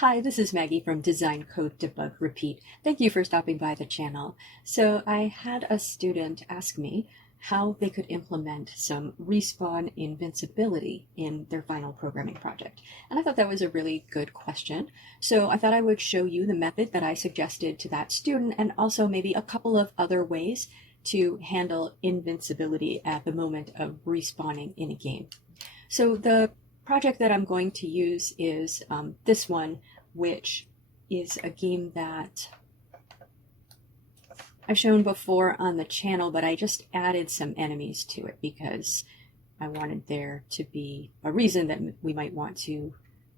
Hi, this is Maggie from Design Code Debug Repeat. Thank you for stopping by the channel. So I had a student ask me how they could implement some respawn invincibility in their final programming project. And I thought that was a really good question. So I thought I would show you the method that I suggested to that student and also maybe a couple of other ways to handle invincibility at the moment of respawning in a game. So the project that I'm going to use is this one, which is a game that I've shown before on the channel, but I just added some enemies to it because I wanted there to be a reason that we might want to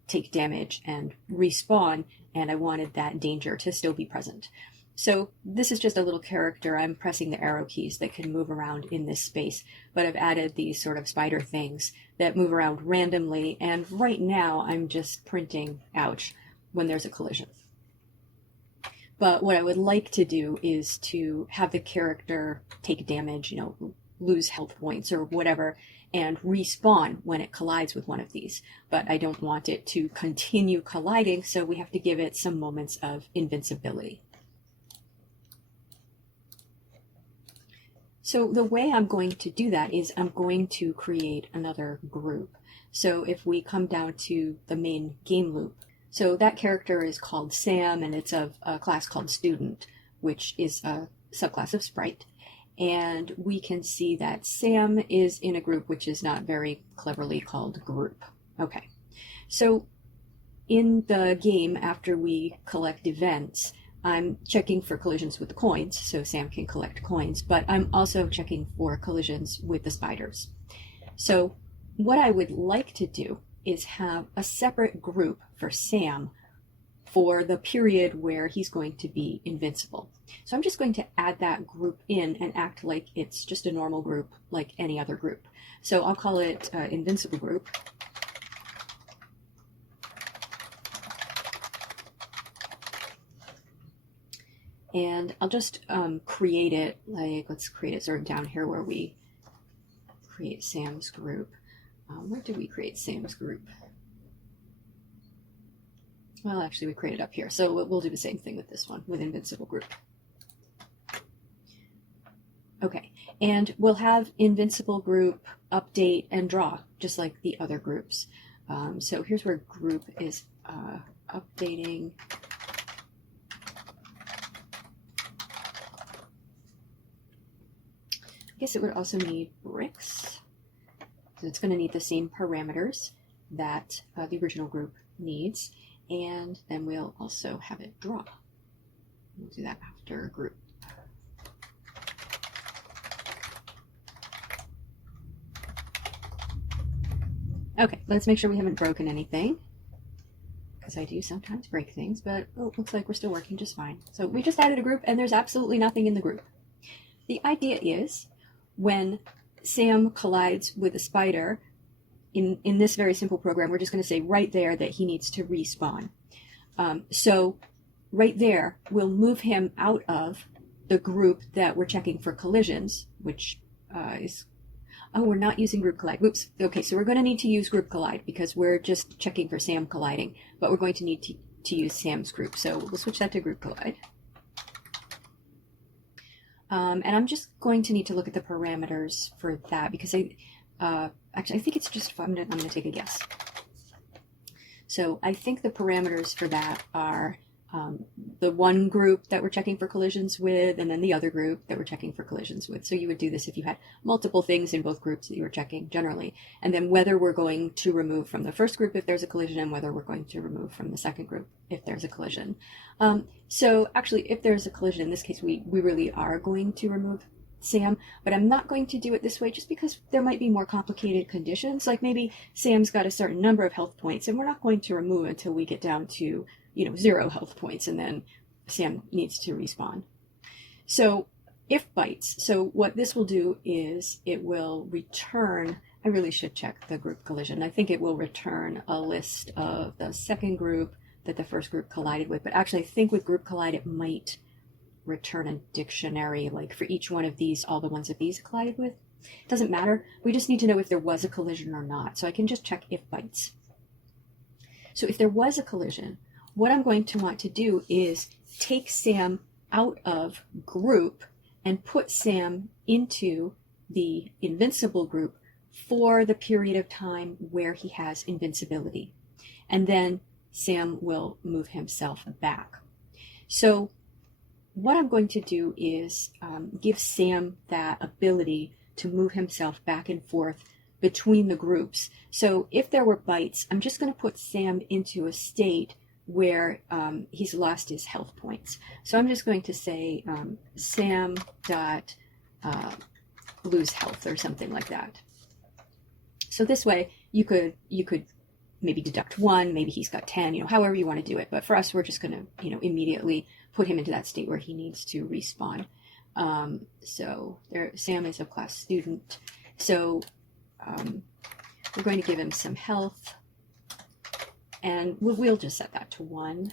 take damage and respawn, and I wanted that danger to still be present. So this is just a little character. I'm pressing the arrow keys that can move around in this space, but I've added these sort of spider things that move around randomly, and right now I'm just printing ouch when there's a collision. But what I would like to do is to have the character take damage, lose health points or whatever, and respawn when it collides with one of these. But I don't want it to continue colliding, so we have to give it some moments of invincibility. So the way I'm going to do that is I'm going to create another group. So if we come down to the main game loop, so that character is called Sam, and it's of a class called Student, which is a subclass of Sprite. And we can see that Sam is in a group which is not very cleverly called group. Okay, so in the game, after we collect events, I'm checking for collisions with the coins, so Sam can collect coins, but I'm also checking for collisions with the spiders. So what I would like to do is have a separate group for Sam for the period where he's going to be invincible. So I'm just going to add that group in and act like it's just a normal group like any other group. So I'll call it invincible group. And I'll just create it, let's create it sort of down here where we create Sam's group. Where did we create Sam's group? Well, actually we created up here. So we'll do the same thing with this one, with invincible group. Okay, and we'll have invincible group update and draw, just like the other groups. So here's where group is updating. I guess it would also need bricks. So it's going to need the same parameters that the original group needs. And then we'll also have it draw. We'll do that after group. Okay, let's make sure we haven't broken anything, because I do sometimes break things, but it looks like we're still working just fine. So we just added a group and there's absolutely nothing in the group. The idea is when Sam collides with a spider, in this very simple program, we're just going to say right there that he needs to respawn. So right there, we'll move him out of the group that we're checking for collisions, which is, oh, we're not using group collide. Oops. Okay, so we're going to need to use group collide because we're just checking for Sam colliding, but we're going to need to use Sam's group. So we'll switch that to group collide. And I'm just going to need to look at the parameters for that because actually, I think it's just, I'm going to take a guess. So I think the parameters for that are the one group that we're checking for collisions with, and then the other group that we're checking for collisions with. So you would do this if you had multiple things in both groups that you were checking generally. And then whether we're going to remove from the first group if there's a collision, and whether we're going to remove from the second group if there's a collision. So actually, if there's a collision, in this case, we really are going to remove Sam, but I'm not going to do it this way just because there might be more complicated conditions. Like maybe Sam's got a certain number of health points and we're not going to remove until we get down to, 0 health points, and then Sam needs to respawn. So if bytes, so what this will do is it will return, I really should check the group collision. I think it will return a list of the second group that the first group collided with, but actually I think with group collide it might return a dictionary, like for each one of these, all the ones that these collided with. It doesn't matter. We just need to know if there was a collision or not. So I can just check if bytes. So if there was a collision, what I'm going to want to do is take Sam out of group and put Sam into the invincible group for the period of time where he has invincibility. And then Sam will move himself back. So what I'm going to do is give Sam that ability to move himself back and forth between the groups. So if there were bites, I'm just going to put Sam into a state where he's lost his health points. So I'm just going to say Sam dot lose health or something like that. So this way you could maybe deduct 1, maybe he's got 10, however you want to do it. But for us, we're just going to, immediately put him into that state where he needs to respawn. So there, Sam is a class student. So we're going to give him some health, and we'll just set that to 1.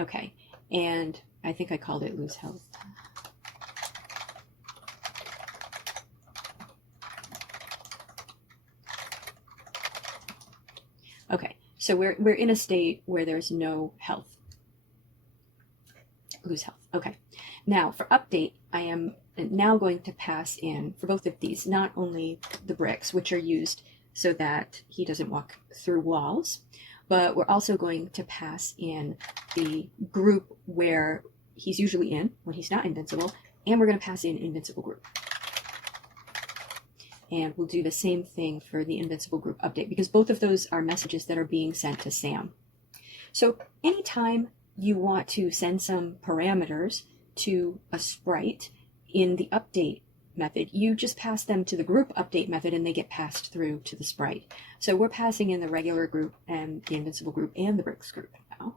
Okay, and I think I called it lose health. Okay, so we're in a state where there's no health. Lose health. Okay. Now for update, I am now going to pass in, for both of these, not only the bricks, which are used so that he doesn't walk through walls, but we're also going to pass in the group where he's usually in when he's not invincible, and we're going to pass in invincible group. And we'll do the same thing for the invincible group update, because both of those are messages that are being sent to Sam. So anytime you want to send some parameters to a sprite in the update method, you just pass them to the group update method and they get passed through to the sprite. So we're passing in the regular group and the invincible group and the bricks group now.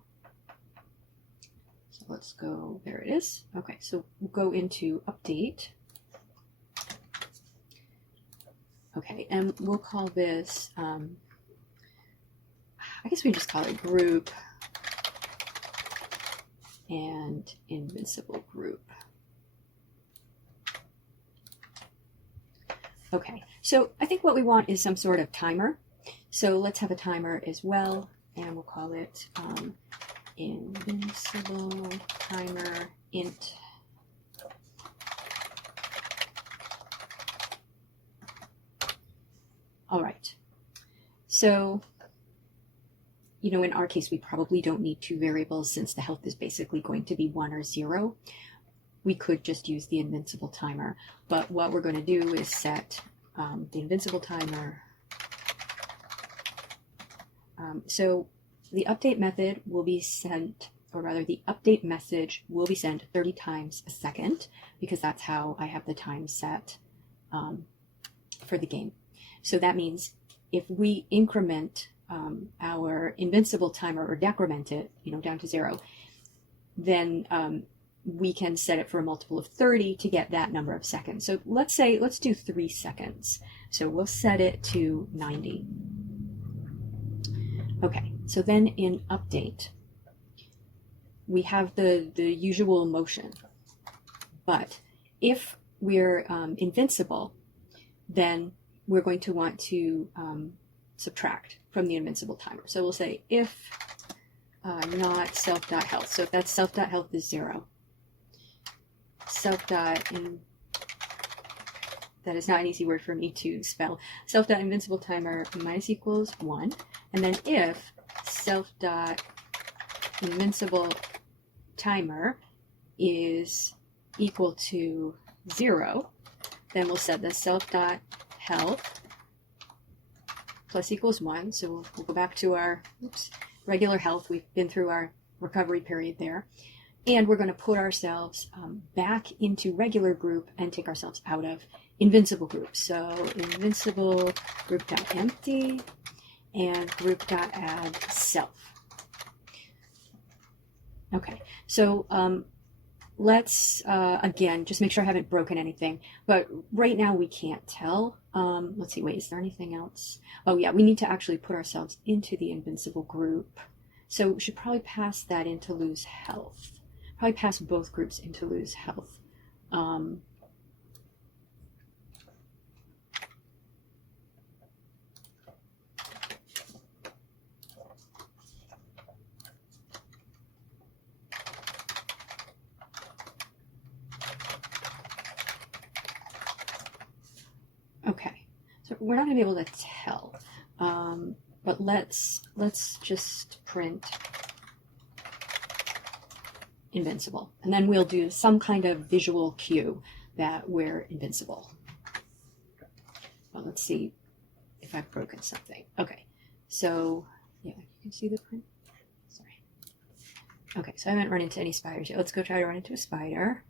So let's go, there it is. Okay, so we'll go into update. Okay, and we'll call this, I guess we just call it group and invincible group. Okay, so I think what we want is some sort of timer. So let's have a timer as well, and we'll call it invincible timer int. All right, so, in our case, we probably don't need 2 variables since the health is basically going to be 1 or 0. We could just use the invincible timer, but what we're going to do is set the invincible timer. So the update method will be sent, or rather the update message will be sent 30 times a second, because that's how I have the time set for the game. So that means if we increment our invincible timer or decrement it, down to 0, then we can set it for a multiple of 30 to get that number of seconds. So let's do 3 seconds. So we'll set it to 90. Okay, so then in update, we have the usual motion. But if we're invincible, then we're going to want to subtract from the invincible timer. So we'll say if not self.health. So if that self.health is 0, that is not an easy word for me to spell. Self.invincible timer minus equals 1. And then if self.invincible timer is equal to 0, then we'll set the self.health plus equals 1. So we'll go back to our regular health. We've been through our recovery period there. And we're going to put ourselves back into regular group and take ourselves out of invincible group. So invincible group.empty and group.add self. Okay, so let's, again, just make sure I haven't broken anything. But right now we can't tell. Let's see, wait, is there anything else? Oh yeah, we need to actually put ourselves into the invincible group. So we should probably pass that into lose health. Probably pass both groups into lose health. So we're not going to be able to tell, but let's just print invincible, and then we'll do some kind of visual cue that we're invincible. Well, let's see if I've broken something. Okay, so yeah, you can see the print. Sorry. Okay, so I haven't run into any spiders yet. Let's go try to run into a spider.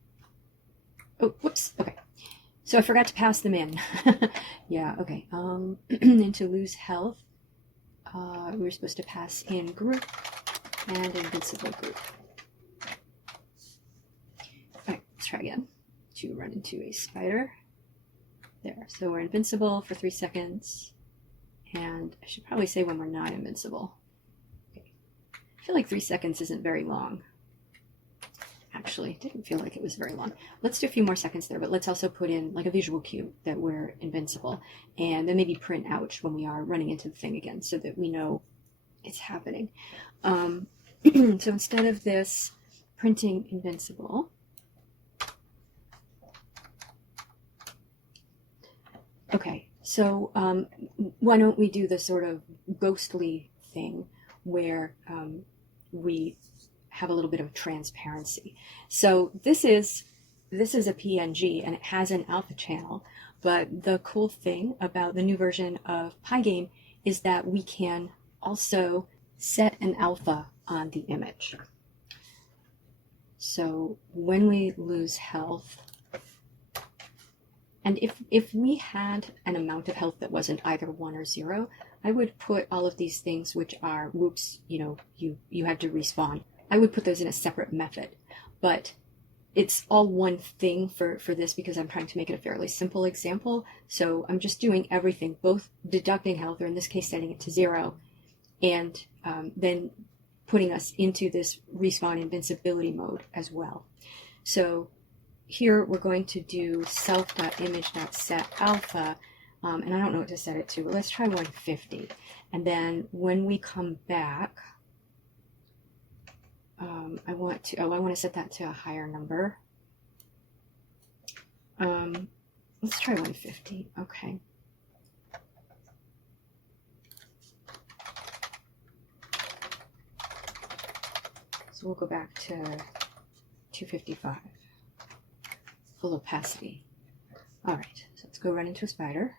Oh, whoops. Okay, so I forgot to pass them in. Yeah. Okay. And to lose health, we were supposed to pass in group and invincible group. Alright, let's try again. To run into a spider. There, so we're invincible for 3 seconds. And I should probably say when we're not invincible. Okay. I feel like 3 seconds isn't very long. Actually, it didn't feel like it was very long. Let's do a few more seconds there, but let's also put in like a visual cue that we're invincible. And then maybe print ouch when we are running into the thing again so that we know it's happening. So instead of this printing invincible, okay, so why don't we do the sort of ghostly thing where we have a little bit of transparency. So this is a PNG and it has an alpha channel, but the cool thing about the new version of pygame is that we can also set an alpha on the image. So when we lose health, and if we had an amount of health that wasn't either 1 or 0, I would put all of these things which are, whoops, you had to respawn. I would put those in a separate method, but it's all one thing for this because I'm trying to make it a fairly simple example. So I'm just doing everything, both deducting health, or in this case setting it to 0, and then putting us into this respawn invincibility mode as well. So here we're going to do self.image.setAlpha, and I don't know what to set it to, but let's try 150. And then when we come back, I want to set that to a higher number. Let's try 150. Okay. So we'll go back to 255. Full opacity. All right. So let's go run into a spider.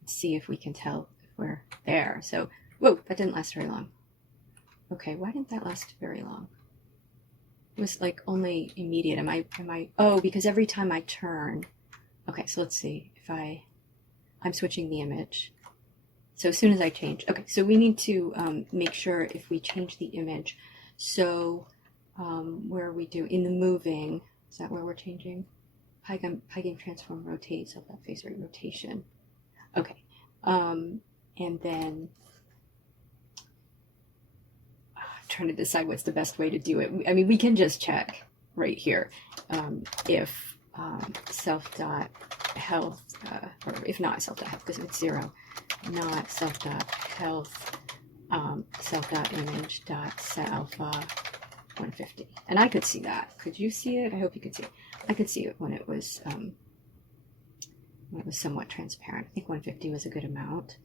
Let's see if we can tell if we're there. So, whoa, that didn't last very long. Okay, why didn't that last very long? It was like only immediate. Am I, oh, because every time I turn, okay, so let's see if I'm switching the image. So as soon as I change, okay, so we need to make sure if we change the image. So where are we doing? In the moving, is that where we're changing? Pygame transform rotate, so that phase rate rotation. Okay, and then trying to decide what's the best way to do it. I mean, we can just check right here if self.health, or if not self.health, because it's 0, not self.health, self.image.setAlpha 150. And I could see that. Could you see it? I hope you could see it. I could see it when it was somewhat transparent. I think 150 was a good amount.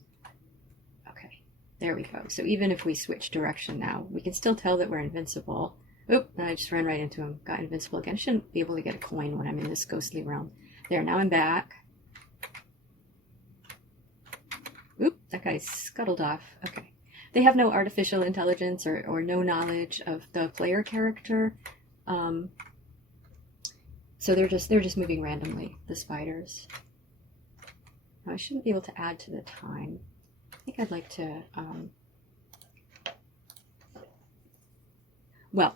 There we go. So even if we switch direction now, we can still tell that we're invincible. Oop, and I just ran right into him. Got invincible again. I shouldn't be able to get a coin when I'm in this ghostly realm. There, now I'm back. Oop, that guy scuttled off. Okay. They have no artificial intelligence or no knowledge of the player character. So they're just moving randomly, the spiders. Now I shouldn't be able to add to the time. I think I'd like to, well,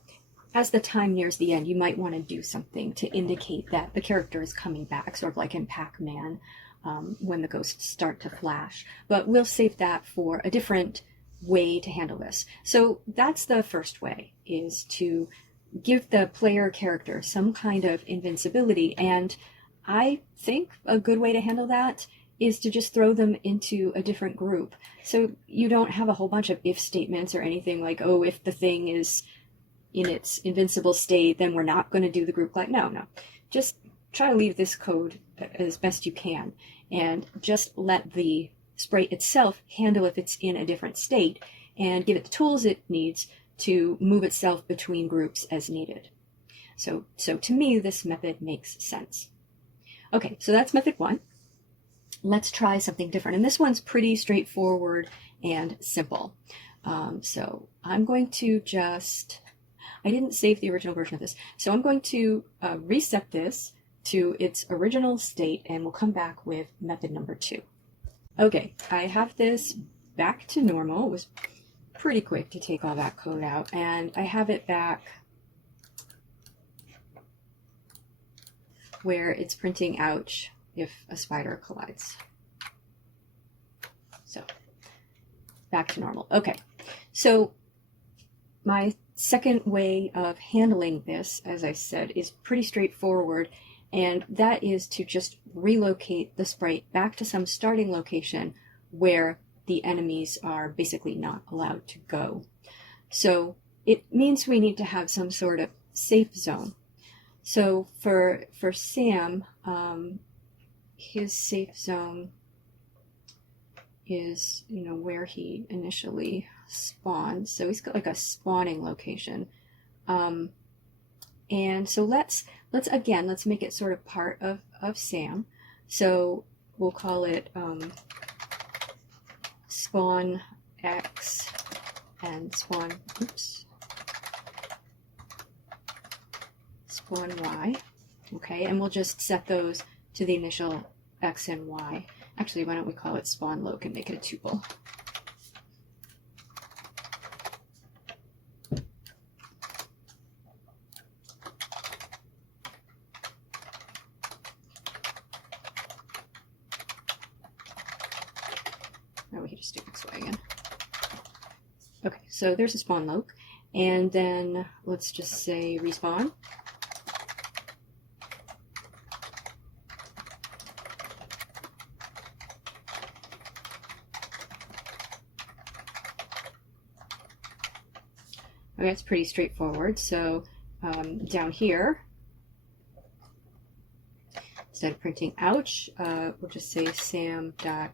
as the time nears the end, you might want to do something to indicate that the character is coming back, sort of like in Pac-Man, when the ghosts start to flash. But we'll save that for a different way to handle this. So that's the first way, is to give the player character some kind of invincibility. And I think a good way to handle that is to just throw them into a different group. So you don't have a whole bunch of if statements or anything like, oh, if the thing is in its invincible state, then we're not going to do the group. Like, no. Just try to leave this code as best you can. and just let the sprite itself handle if it's in a different state and give it the tools it needs to move itself between groups as needed. So to me, this method makes sense. Okay, so that's method one. Let's try something different. And this one's pretty straightforward and simple. So I'm going to I didn't save the original version of this. So I'm going to reset this to its original state, and we'll come back with method number 2. Okay, I have this back to normal. It was pretty quick to take all that code out, and I have it back where it's printing ouch if a spider collides. So back to normal. Okay, so my second way of handling this, as I said, is pretty straightforward, and that is to just relocate the sprite back to some starting location where the enemies are basically not allowed to go. So it means we need to have some sort of safe zone. So for Sam, his safe zone is, where he initially spawned. So he's got like a spawning location. And so let's make it sort of part of Sam. So we'll call it spawn X and spawn Y. Okay, and we'll just set those to the initial X and Y. Actually, why don't we call it spawn loc and make it a tuple? Now we can just do XY again. Okay, so there's a spawn loc, and then let's just say respawn. Okay, it's pretty straightforward. So down here, instead of printing ouch, we'll just say sam.respawn.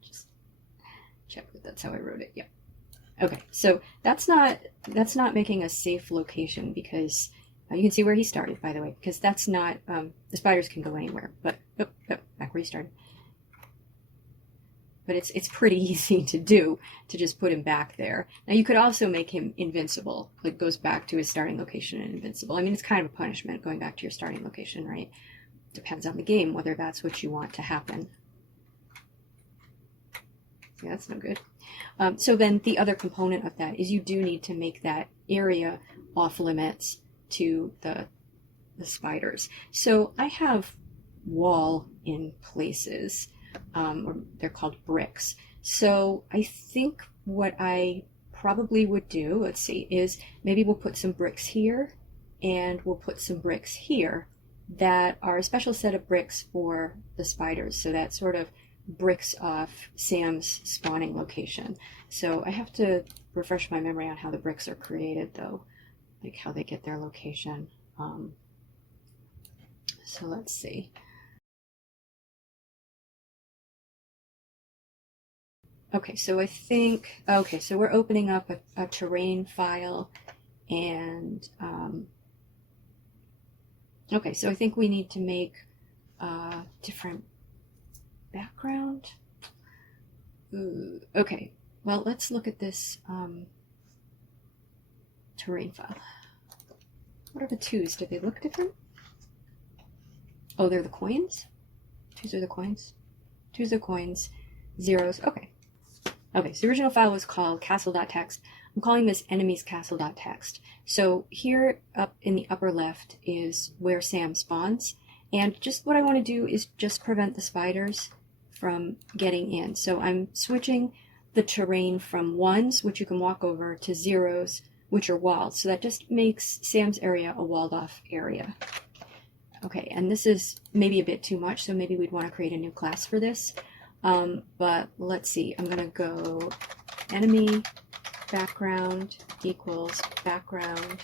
Just check that that's how I wrote it. Yeah. Okay, so that's not making a safe location, because you can see where he started, by the way, because that's not, the spiders can go anywhere, but back where he started. But it's pretty easy to do, to just put him back there. Now you could also make him invincible, like goes back to his starting location and invincible. I mean, it's kind of a punishment going back to your starting location, right? Depends on the game whether that's what you want to happen. Yeah, that's no good. So then the other component of that is you do need to make that area off limits to the spiders. So I have wall in places. Or they're called bricks. So I think what I probably would do, let's see, is maybe we'll put some bricks here, and we'll put some bricks here that are a special set of bricks for the spiders. So that sort of bricks off Sam's spawning location. So I have to refresh my memory on how the bricks are created, though, like how they get their location. So let's see. Okay, so I think, okay, so we're opening up a terrain file, and, okay, so I think we need to make a different background. Ooh, okay, well, let's look at this terrain file. What are the 2s? Do they look different? Oh, they're the coins? 2s are the coins? 2s are coins, 0s, okay. Okay, so the original file was called castle.txt. I'm calling this enemies.castle.txt. So here up in the upper left is where Sam spawns. And just what I want to do is just prevent the spiders from getting in. So I'm switching the terrain from 1s, which you can walk over, to 0s, which are walls. So that just makes Sam's area a walled off area. Okay, and this is maybe a bit too much, so maybe we'd want to create a new class for this. But let's see, I'm going to go enemy background equals background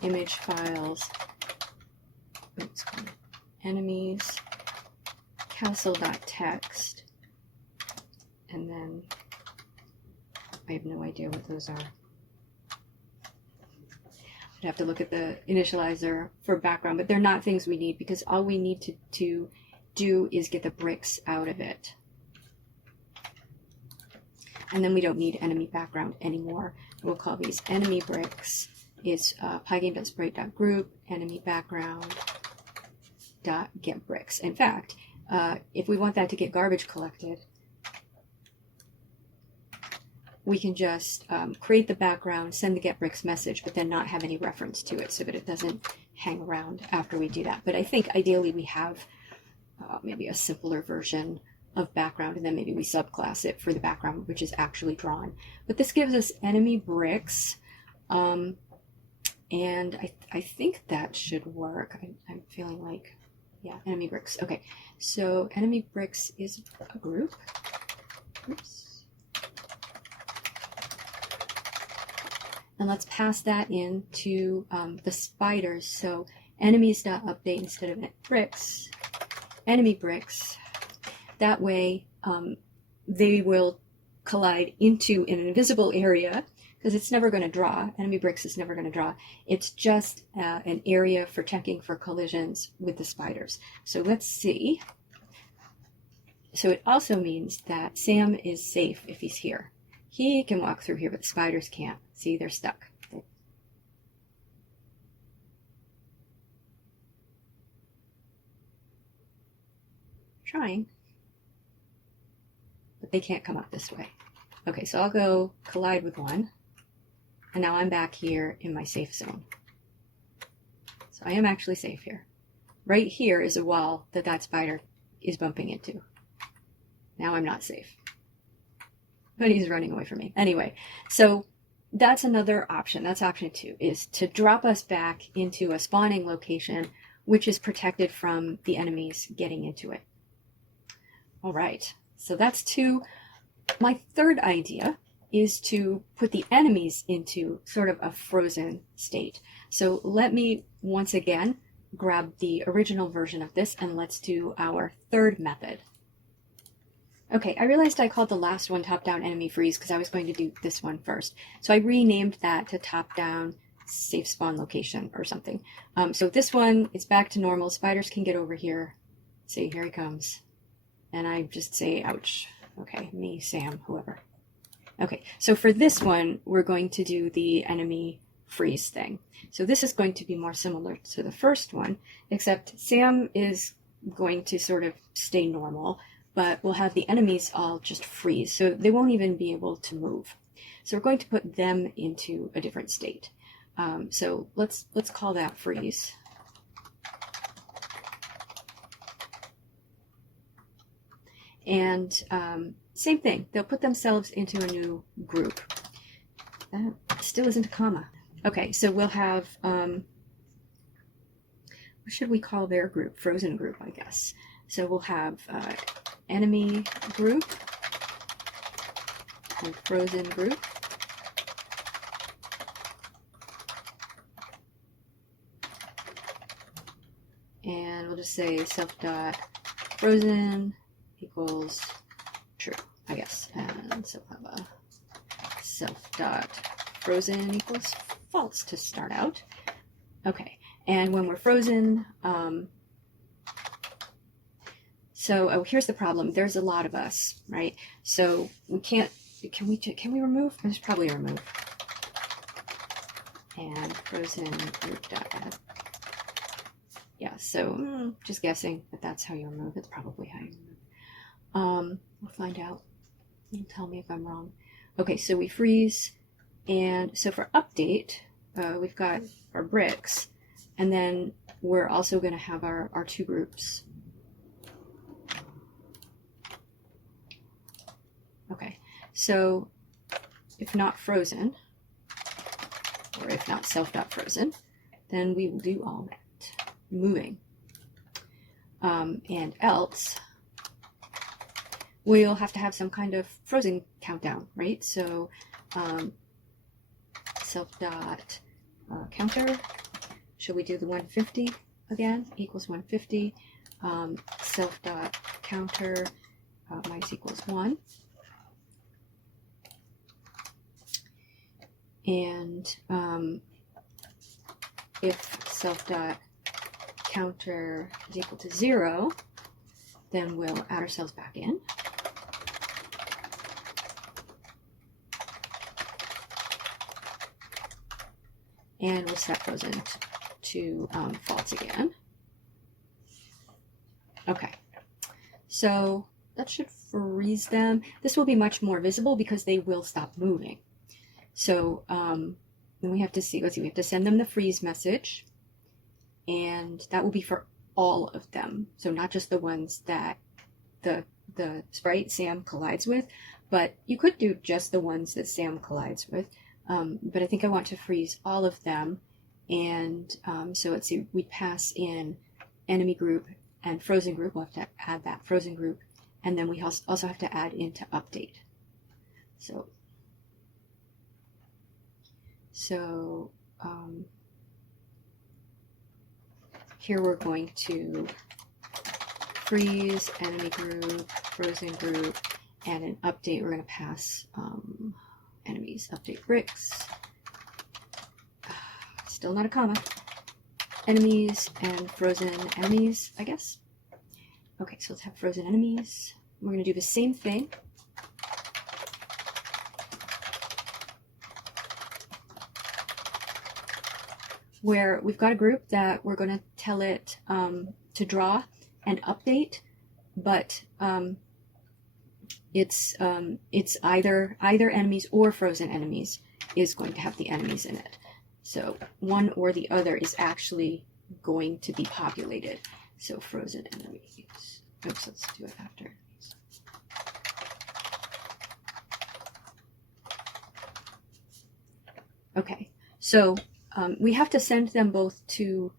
image files enemies castle.text, and then I have no idea what those are. I'd have to look at the initializer for background, but they're not things we need because all we need to do is get the bricks out of it. And then we don't need enemy background anymore. We'll call these enemy bricks. Is pygame.sprite.group enemy background dot get bricks. In fact, if we want that to get garbage collected, we can just create the background, send the get bricks message, but then not have any reference to it so that it doesn't hang around after we do that. But I think ideally we have maybe a simpler version of background, and then maybe we subclass it for the background, which is actually drawn. But this gives us enemy bricks, and I think that should work. I'm feeling like, yeah, enemy bricks. Okay, so enemy bricks is a group. Oops. And let's pass that into the spiders. So enemies.update instead of bricks, enemy bricks. That way they will collide into an invisible area because it's never going to draw. Enemy bricks is never going to draw. It's just an area for checking for collisions with the spiders. So let's see. So it also means that Sam is safe if he's here. He can walk through here, but the spiders can't. See, they're stuck. Trying. But they can't come up this way. Okay, so I'll go collide with one. And now I'm back here in my safe zone. So I am actually safe here. Right here is a wall that spider is bumping into. Now I'm not safe. But he's running away from me. Anyway, so that's another option. That's option 2, is to drop us back into a spawning location which is protected from the enemies getting into it. All right, so that's 2. My third idea is to put the enemies into sort of a frozen state. So let me once again grab the original version of this and let's do our third method. Okay, I realized I called the last one top-down enemy freeze because I was going to do this one first. So I renamed that to top-down safe spawn location or something. So this one, it's back to normal. Spiders can get over here. See, here he comes. And I just say, ouch. Okay, me, Sam, whoever. Okay, so for this one, we're going to do the enemy freeze thing. So this is going to be more similar to the first one, except Sam is going to sort of stay normal, but we'll have the enemies all just freeze, so they won't even be able to move. So we're going to put them into a different state. So let's call that freeze. And same thing, they'll put themselves into a new group. That still isn't a comma. Okay, so we'll have, what should we call their group? Frozen group, I guess. So we'll have enemy group and frozen group. And we'll just say self.frozen equals true, I guess. And so we'll have a self.frozen equals false to start out. Okay, and when we're frozen, so here's the problem. There's a lot of us, right? So we can't, can we remove? There's probably a remove. And frozen group.add. Yeah, so just guessing that that's how you remove. It's probably how you remove. We'll find out. You'll tell me if I'm wrong. Okay, so we freeze. And so for update, we've got our bricks. And then we're also going to have our 2 groups. Okay, so if not frozen, or if not self.frozen, then we will do all that moving. And else, we'll have to have some kind of frozen countdown, right? So self.counter, should we do the 150? again equals 150. Self dot counter minus equals 1. And if self dot counter is equal to 0, then we'll add ourselves back in. And we'll set frozen to false again. Okay, so that should freeze them. This will be much more visible because they will stop moving. So then we have to see, let's see, we have to send them the freeze message, and that will be for all of them. So not just the ones that the sprite Sam collides with, but you could do just the ones that Sam collides with. But I think I want to freeze all of them. And so let's see, we pass in enemy group and frozen group. We'll have to add that frozen group. And then we also have to add into update. So here we're going to freeze enemy group, frozen group, and in update we're going to pass enemies. Update bricks. Still not a comma. Enemies and frozen enemies, I guess. Okay, so let's have frozen enemies. We're going to do the same thing. Where we've got a group that we're going to tell it to draw and update, but it's either enemies or frozen enemies is going to have the enemies in it. So one or the other is actually going to be populated. So frozen enemies. Oops, let's do it after enemies. Okay, so we have to send them both to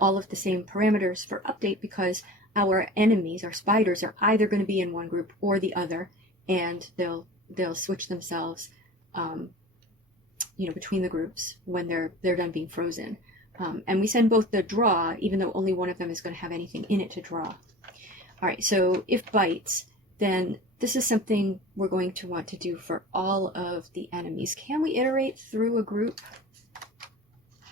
all of the same parameters for update because our enemies, our spiders, are either going to be in one group or the other, and they'll switch themselves, between the groups when they're done being frozen. And we send both the draw, even though only one of them is going to have anything in it to draw. All right, so if bites, then this is something we're going to want to do for all of the enemies. Can we iterate through a group?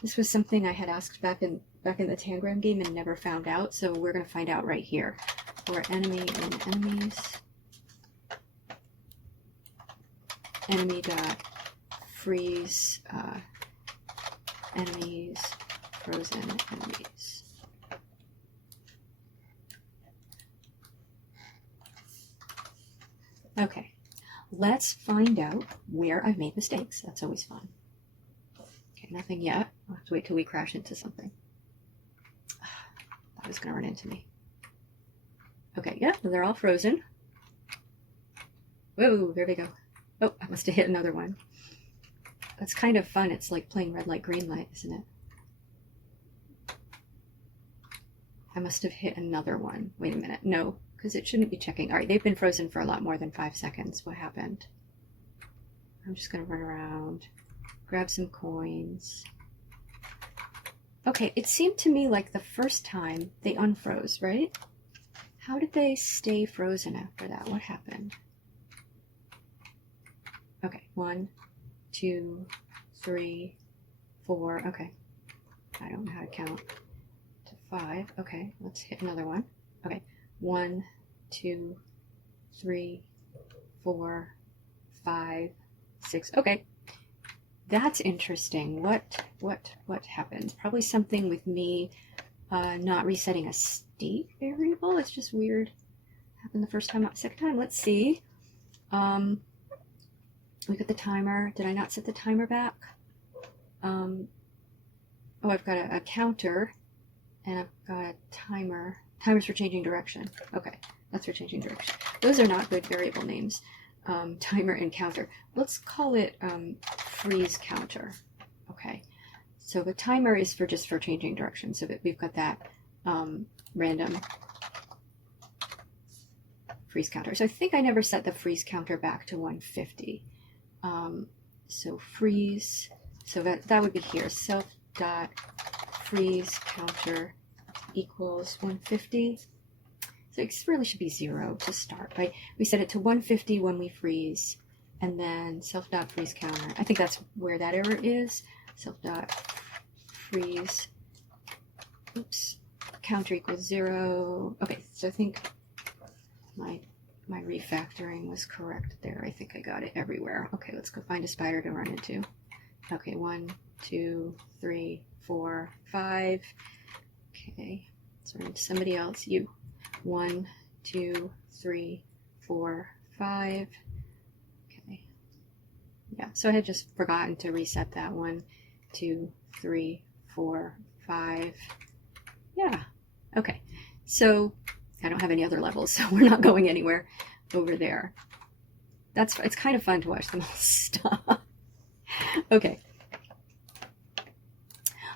This was something I had asked back in the Tangram game and never found out, so we're going to find out right here. For enemy and enemies, enemy dot freeze enemies, frozen enemies. Okay, let's find out where I've made mistakes. That's always fun. Okay, nothing yet. I'll have to wait till we crash into something. That was going to run into me. Okay, yeah, they're all frozen. Whoa, there we go. Oh, I must have hit another one. That's kind of fun. It's like playing red light, green light, isn't it? I must have hit another one. Wait a minute. No, because it shouldn't be checking. All right, they've been frozen for a lot more than 5 seconds. What happened? I'm just going to run around, grab some coins. Okay, it seemed to me like the first time they unfroze, right? How did they stay frozen after that? What happened? Okay, 1, 2, 3, 4. Okay, I don't know how to count to 5. Okay, let's hit another one. Okay, 1, 2, 3, 4, 5, 6. Okay, that's interesting. What happened? Probably something with me not resetting a state variable. It's just weird. Happened the first time, not the second time. Let's see. We got the timer. Did I not set the timer back? Oh, I've got a counter, and I've got a timer. Timers for changing direction. Okay, that's for changing direction. Those are not good variable names. Timer and counter. Let's call it freeze counter. Okay, so the timer is just for changing direction. So that we've got that random freeze counter. So I think I never set the freeze counter back to 150. So freeze. So that would be here. Self dot freeze counter equals 150. So it really should be 0 to start, right? We set it to 150 when we freeze, and then self.freeze counter. I think that's where that error is. Self.freeze, oops, counter equals 0. Okay, so I think my refactoring was correct there. I think I got it everywhere. Okay, let's go find a spider to run into. Okay, 1, 2, 3, 4, 5. Okay, let's run into somebody else. You. 1, 2, 3, 4, 5. Okay. Yeah, so I had just forgotten to reset that. 1, 2, 3, 4, 5. Yeah. Okay. So I don't have any other levels, so we're not going anywhere over there. It's kind of fun to watch them all stop. Okay.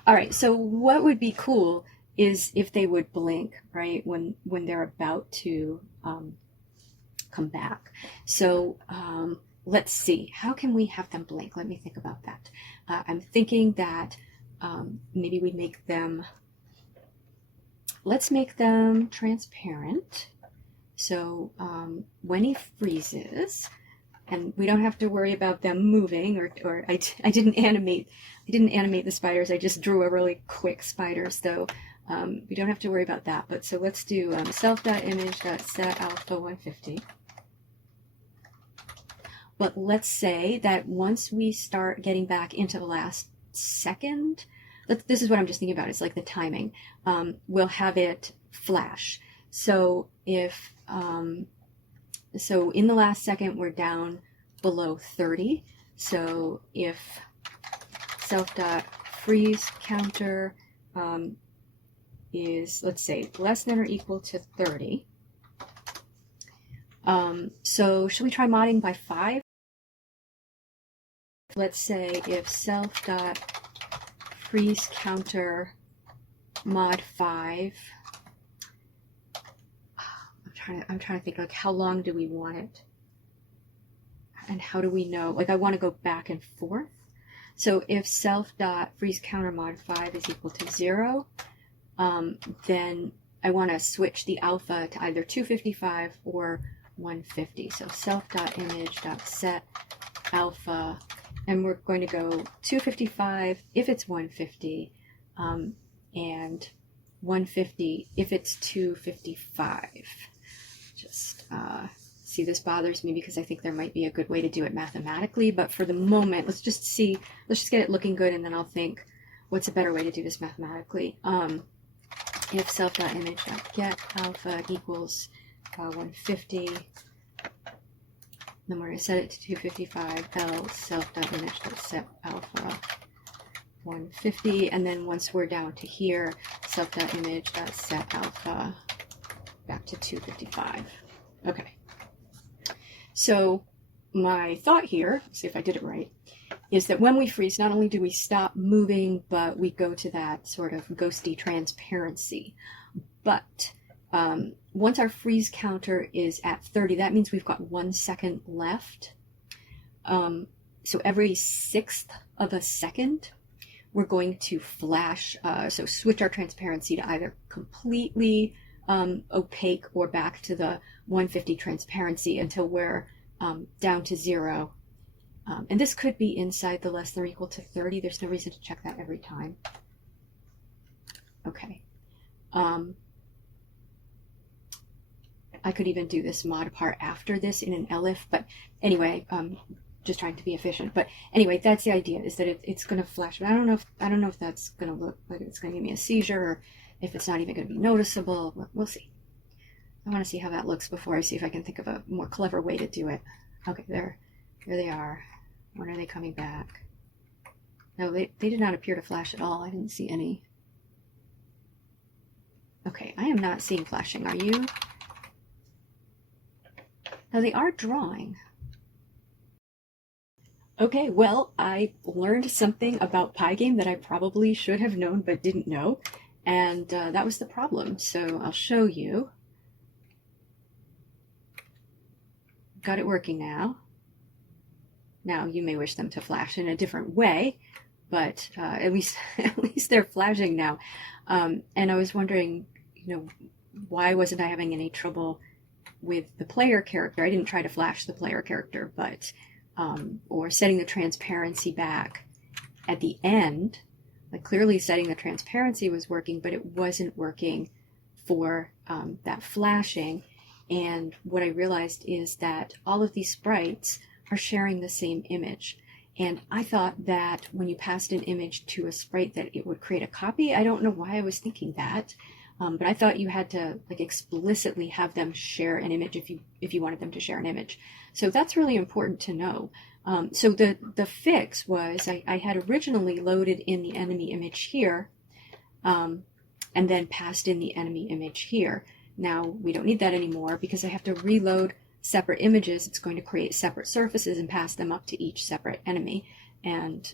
All right, so what would be cool is if they would blink, right, when they're about to come back. So let's see, how can we have them blink? Let me think about that. I'm thinking that maybe we make them, let's make them transparent. So when he freezes, and we don't have to worry about them moving, or I didn't animate the spiders. I just drew a really quick spider, so we don't have to worry about that. But so let's do self.image.set alpha 150. But let's say that once we start getting back into the last second, this is what I'm just thinking about. It's like the timing. We'll have it flash. So if so in the last second we're down below 30. So if self.freeze counter is, let's say, less than or equal to 30. So should we try modding by 5? Let's say if self.freeze counter mod 5. I'm trying to think, like, how long do we want it? And how do we know? Like, I want to go back and forth. So if self.freeze counter mod 5 is equal to 0, then I want to switch the alpha to either 255 or 150. So self.image.set alpha, and we're going to go 255 if it's 150, and 150 if it's 255. Just see, this bothers me because I think there might be a good way to do it mathematically, but for the moment, let's just get it looking good, and then I'll think, what's a better way to do this mathematically? If self.image.get alpha equals 150, then we're going to set it to 255, else self.image.set alpha 150, and then once we're down to here, self.image.set alpha back to 255. Okay. So my thought here, see if I did it right, is that when we freeze, not only do we stop moving, but we go to that sort of ghosty transparency. But once our freeze counter is at 30, that means we've got 1 second left. So every 1/6 of a second, we're going to flash, so switch our transparency to either completely opaque or back to the 150 transparency until we're down to 0. And this could be inside the less than or equal to 30. There's no reason to check that every time. Okay. I could even do this mod part after this in an elif, but anyway, just trying to be efficient. But anyway, that's the idea, is that it's going to flash. But I don't know if that's going to look like it's going to give me a seizure, or if it's not even going to be noticeable. But we'll see. I want to see how that looks before I see if I can think of a more clever way to do it. Okay, there they are. When are they coming back? No, they did not appear to flash at all. I didn't see any. Okay, I am not seeing flashing. Are you? Now they are drawing. Okay, well, I learned something about pygame that I probably should have known but didn't know, and that was the problem. So I'll show you. Got it working now. Now you may wish them to flash in a different way, but at least they're flashing now. And I was wondering, why wasn't I having any trouble with the player character? I didn't try to flash the player character, but, or setting the transparency back at the end. Like clearly setting the transparency was working, but it wasn't working for that flashing. And what I realized is that all of these sprites are sharing the same image. And I thought that when you passed an image to a sprite that it would create a copy. I don't know why I was thinking that, but I thought you had to like explicitly have them share an image if you wanted them to share an image. So that's really important to know. So the fix was I had originally loaded in the enemy image here, and then passed in the enemy image here. Now we don't need that anymore because I have to reload separate images. It's going to create separate surfaces and pass them up to each separate enemy. And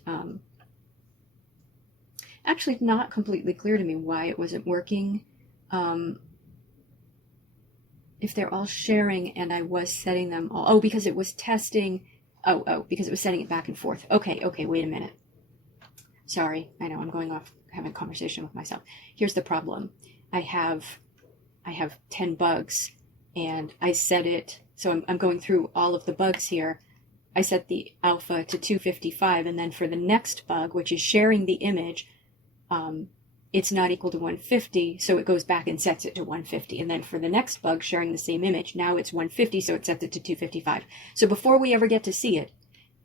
actually not completely clear to me why it wasn't working. If they're all sharing and I was setting them all, oh, because it was testing, because it was setting it back and forth. Okay, wait a minute. Sorry, I know I'm going off having a conversation with myself. Here's the problem. I have 10 bugs and I set it, so I'm going through all of the bugs here. I set the alpha to 255, and then for the next bug, which is sharing the image, it's not equal to 150, so it goes back and sets it to 150. And then for the next bug, sharing the same image, now it's 150, so it sets it to 255. So before we ever get to see it,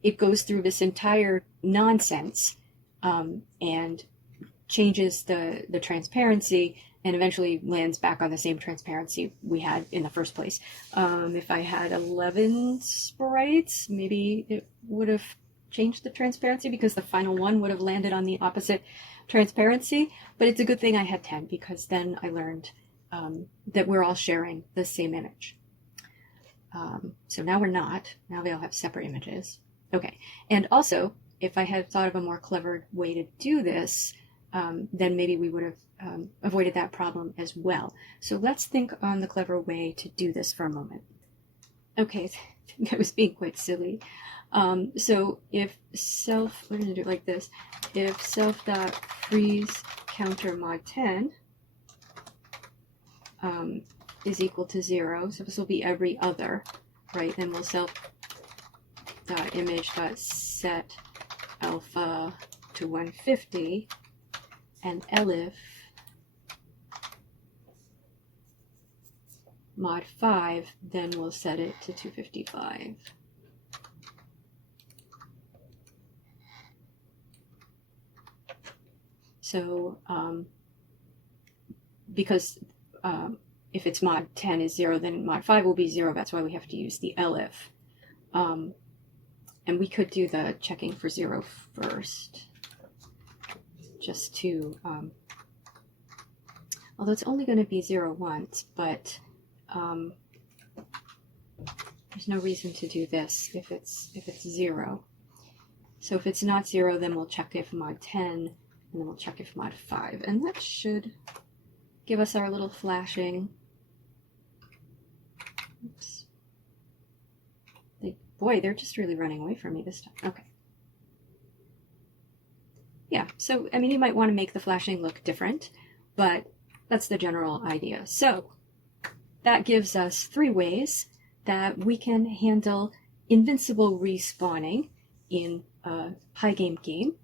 it goes through this entire nonsense and changes the transparency, and eventually lands back on the same transparency we had in the first place. If I had 11 sprites, maybe it would have changed the transparency because the final one would have landed on the opposite transparency. But it's a good thing I had 10, because then I learned that we're all sharing the same image. So now we're not. Now they all have separate images. Okay. And also, if I had thought of a more clever way to do this, then maybe we would have avoided that problem as well. So let's think on the clever way to do this for a moment. Okay, I was being quite silly. So if self, we're going to do it like this. If self.freeze counter mod 10 is equal to 0, so this will be every other, right? Then we'll self.image.set alpha to 150, and elif mod 5, then we'll set it to 255. So because if it's mod 10 is 0, then mod 5 will be 0. That's why we have to use the elif. And we could do the checking for 0 first, just to, although it's only going to be 0 once, but there's no reason to do this if it's 0. So if it's not 0, then we'll check if mod 10, and then we'll check if mod 5, and that should give us our little flashing. Oops. Boy, they're just really running away from me this time. Okay. Yeah, so, I mean, you might want to make the flashing look different, but that's the general idea. So that gives us 3 ways that we can handle invincible respawning in a pygame game.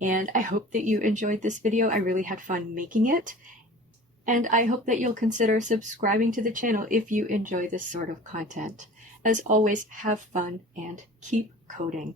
And I hope that you enjoyed this video. I really had fun making it. And I hope that you'll consider subscribing to the channel if you enjoy this sort of content. As always, have fun and keep coding.